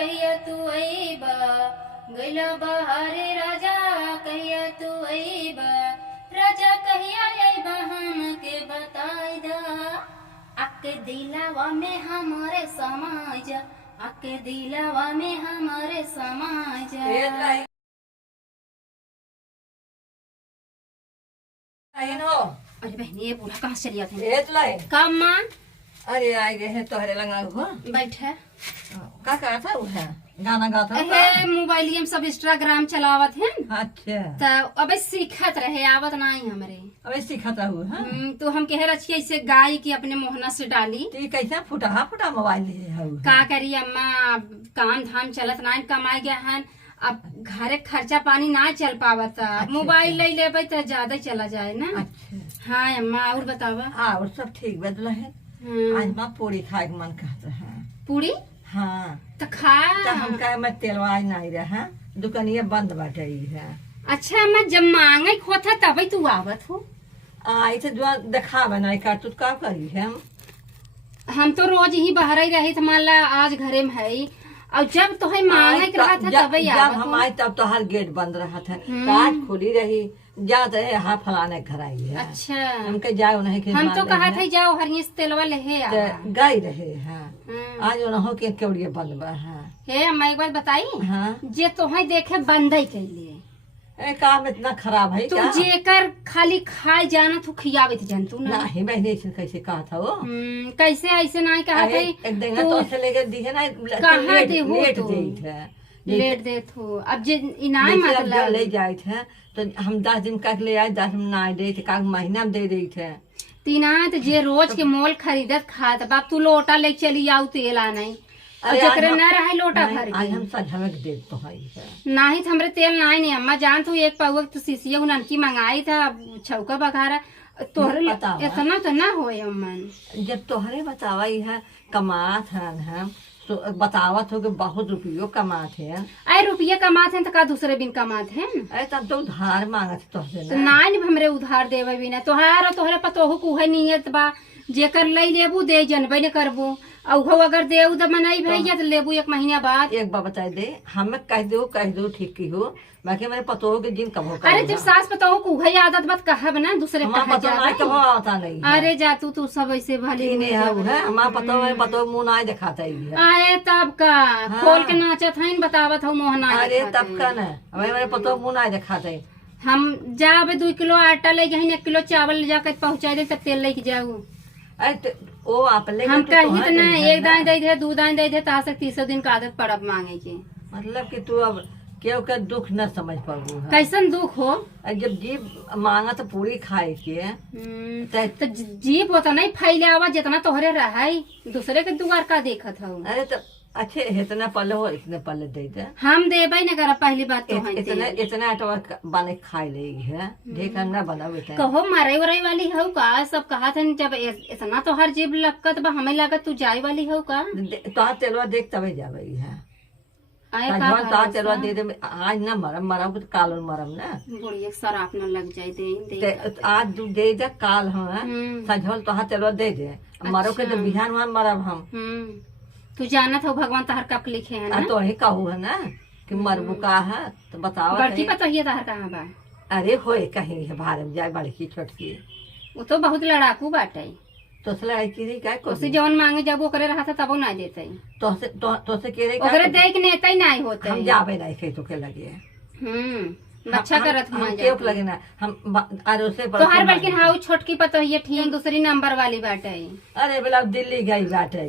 कहिया तू अइबा गइला बहारे राजा कहिया तू अइबा राजा कहिया अइबा हमके बताई दा आके दिलावा में हमारे समाज आके दिलावा में हमारे समाज। अरे बहनी ये बूढ़ा कहाँ से चली आते हैं काम माँ। अरे आए गए हैं तोहरे लगा हुआ बैठे का था वो है गाना गाता है मोबाइल में सब इंस्टाग्राम चलावत है। अच्छा तो अबे सीखत रहे आवत नहीं हमरे अबे सिखाता हुआ है तो हम कह रही ऐसे गाय की अपने मोहना से डाली तो कैसे फुटा मोबाइल है का करी अम्मा काम धाम चलत नहीं कमाई गया है अब घरे खर्चा पानी ना चल पावता। मोबाइल ले लेबे तो ज्यादा चला जाए ना। अच्छा हाँ अम्मा और बतावा। हाँ और सब ठीक बदला है। आज माँ पूरी खाए के मन कहता है। पूरी हाँ तो खा तो हम कहे मैं तेलवा नहीं रहा दुकानिया बंद बाटे है। अच्छा अम्मा जब मांगे खोता तभी तू आवत हो आई तो जो दिखावे नहीं कर तू का करी है। हम तो रोज ही बाहर ही रही थे मान ला आज घरे में है और जब तो है मांगे के रहा था तभी जब हम आए तब तो हर गेट बंद रहा था काट खुली रही जाते है हाँ फलाने घर आई है। अच्छा हम कह जाओ नहीं हम तो कहा था जाओ हरिये से तेलवा ले गई रहे हैं आज हो के केवड़िया बंद बा है। हे अम्मा एक बात बताई हाँ जे तो है देखे बंद ही कर लिए काम इतना खराब है तू जेकर खाली खाए जाना तू खियावे थे जानतू ना नहीं मैंने कैसे कहा था वो कैसे ऐसे नहीं कहा था एक दिन तो ऐसे लेकर दी है ना कहाँ दे हो लेट तू दे लेट दे तू अब जे इनाम मतलब ले जाए थे तो हम 10 दिन का ले आए 10 दिन ना दे थे का महीना में दे रही थे तीना तो जे रोज के मोल खरीदत खात बाप तू लोटा ले चली आऊ तेल आ नहीं जकरे न रहे लोटा भर आज हम सजावे के दे तो है नहीं हमरे तेल नहीं अम्मा जान तू एक पाव तो शीशिया उनकी मंगाई था छौका बघारा तोहरे इतना तो ना हो अम्मा जब तोहरे बतावाई है कमात है तो बतावत हो कि बहुत रुपये कमाते हैं। अरे रुपये कमाते हैं तो का दूसरे बिन कमाते हैं अरे तब तो उधार मांगत तोहसे तो नहीं हमरे उधार देवे बिना तोहार तोहरे पतोहू कुहे नियत बा जेकर लई लेबू दे जनबे न करबू और अगर देऊ तो मनाई भैया तो लेबू एक महीना बाद। एक बार बता दे हमें कह दो ठीक की हो बाकी मेरे पतोह के दिन कब हो। अरे जब सास पतोह को है आदत बात कहब ना दूसरे आता नहीं। अरे जा तू सब ऐसे भले नहीं है हमारा पतोह मुँह ना दिखाता ही है। अरे तब का खोल के नाचत है बतावत हो मोहना। अरे तब का ना मेरे पतोह मुँह ना दिखाते हम जाबे 2 किलो आटा ले जाए 1 किलो चावल ले जाकर पहुँचा दे तब तेल लेके जाऊ। अरे ओ आप ले हम कही तो ना एक दान दे दे 2 दान दे दे ता से 30 दिन का आदत पड़ब मांगे के मतलब कि तू अब क्यों का दुख न समझ पाबू है। कैसन दुख हो जब जीव मांगा तो पूरी खाए के तो जीव होता नहीं फैलावा जितना तोहरे रहा दूसरे के दुआर का देखत हो। अरे तो अच्छे इतना पल्ले हो इतने पल्ले दे दे हम देबे न कर पहली बात तो इतना आटा बने खाए लेगी है ढेर ना बना बेटा कहो मारे वराई वाली हो का सब कहा था जब इतना तो हर जीव लगत बा हमें लागत तू जाए वाली हो का तो तेलवा देख तबे जावे है तेलवा दे दे आज ना मरम तो काल मरम ना बुढ़िया शराब न लग जाए दे आज तू दे दे काल हम सजल तो तेलवा दे दे मरो के तो बिहान वहां मरब हम तू जानत हो भगवान तहर कब लिखे है ना तो ही कहू है ना कि मरबू का है तो बताओ बड़की पता ही तहर कहाँ बा। अरे होए कहीं है भारे में जाए बड़की छोटकी वो तो बहुत लड़ाकू बाटे तो से लड़ाई की क्या कोसी जवन मांगे जब वो करे रहा था तब वो ना देते तो से के ओकरे देख नेता ही नहीं होते हम जावे नहीं कहीं तो के लगे अच्छा करत हम क्यों लगे ना हम अरे उसे तो हर बल्कि हाँ छोटकी पता है ठीक दूसरी नंबर वाली बाटे। अरे बोला दिल्ली गई बाटे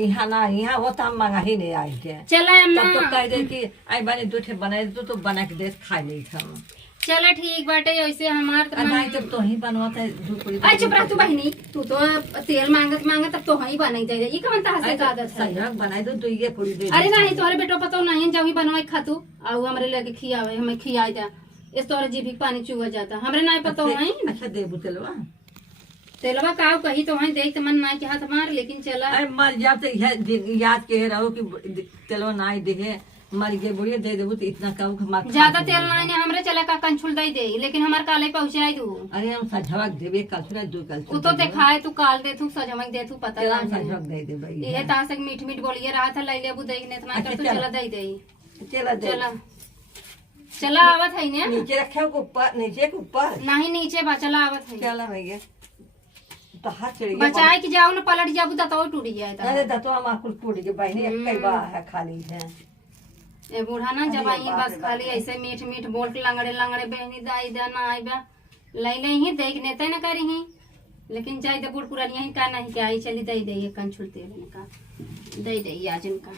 यहाँ ना यहाँ वो तो हम मंगा ही नहीं आई थे चला तो कह दे कि आई बने दूठे बनाए तो बना के दे खा ली हम चला ठीक बाटे ऐसे हमार जब तो ही बनवाता है चुप रह तू बहनी तू तो तेल मांगत मांगत तब तो ही बनाई दे ये कौन तासे का आदत है बनाई दो ये पूरी दे। अरे नहीं तोहरे बेटो पतो नहीं जाऊ ही बनवाई खातू आऊ हमरे लेके खियावे हमें खियाई जा इस तोहरे जीभ पानी चुआ जाता हमरे नहीं पतो है। अच्छा देबू तेलवा का कही तो है देख मन नहीं चाहत मार लेकिन चला अरे मर जाते याद के रहो कि तेलवा नहीं दिखे हमारी के बुढ़िया दे देबू तो इतना कम हमार ज्यादा तेल नहीं हमरे चला का कंछुल दई दे लेकिन हमार काले पहुंचाई दू अरे हम सझवक देबे कल सुना दो कल उ तो देखाए तू काल दे तू सजमक दे तू पता तेरा हम नहीं सझवक दे दे भाई ये ता से मीठ मीठ बोलिए रहा था लई लेबू दई ने इतना कर तू अच्छा, चला दई दई चला दे चला चला आवत है ने नीचे रखे हो ऊपर नीचे के ऊपर नहीं नीचे बा चला आवत है चला भैया तो हाथ चढ़ गया बचाए कि जाओ ना पलट जाबू तो टूट जाए ता अरे दतो हम आकुल टूट के बहनी एक कई बार है खाली है ए बूढ़ा ना जब आई अरे बाप बस रे खाली बाप। ऐसे मीठ मीठ बोल के लंगड़े लंगड़े बहनी दाई दा ना आई बा लई लई ही देख नेते न करी ही लेकिन जाई दे बूढ़ पुरानिया ही का नहीं के आई चली दई दई कंछुल तेल का दई दई आज इनका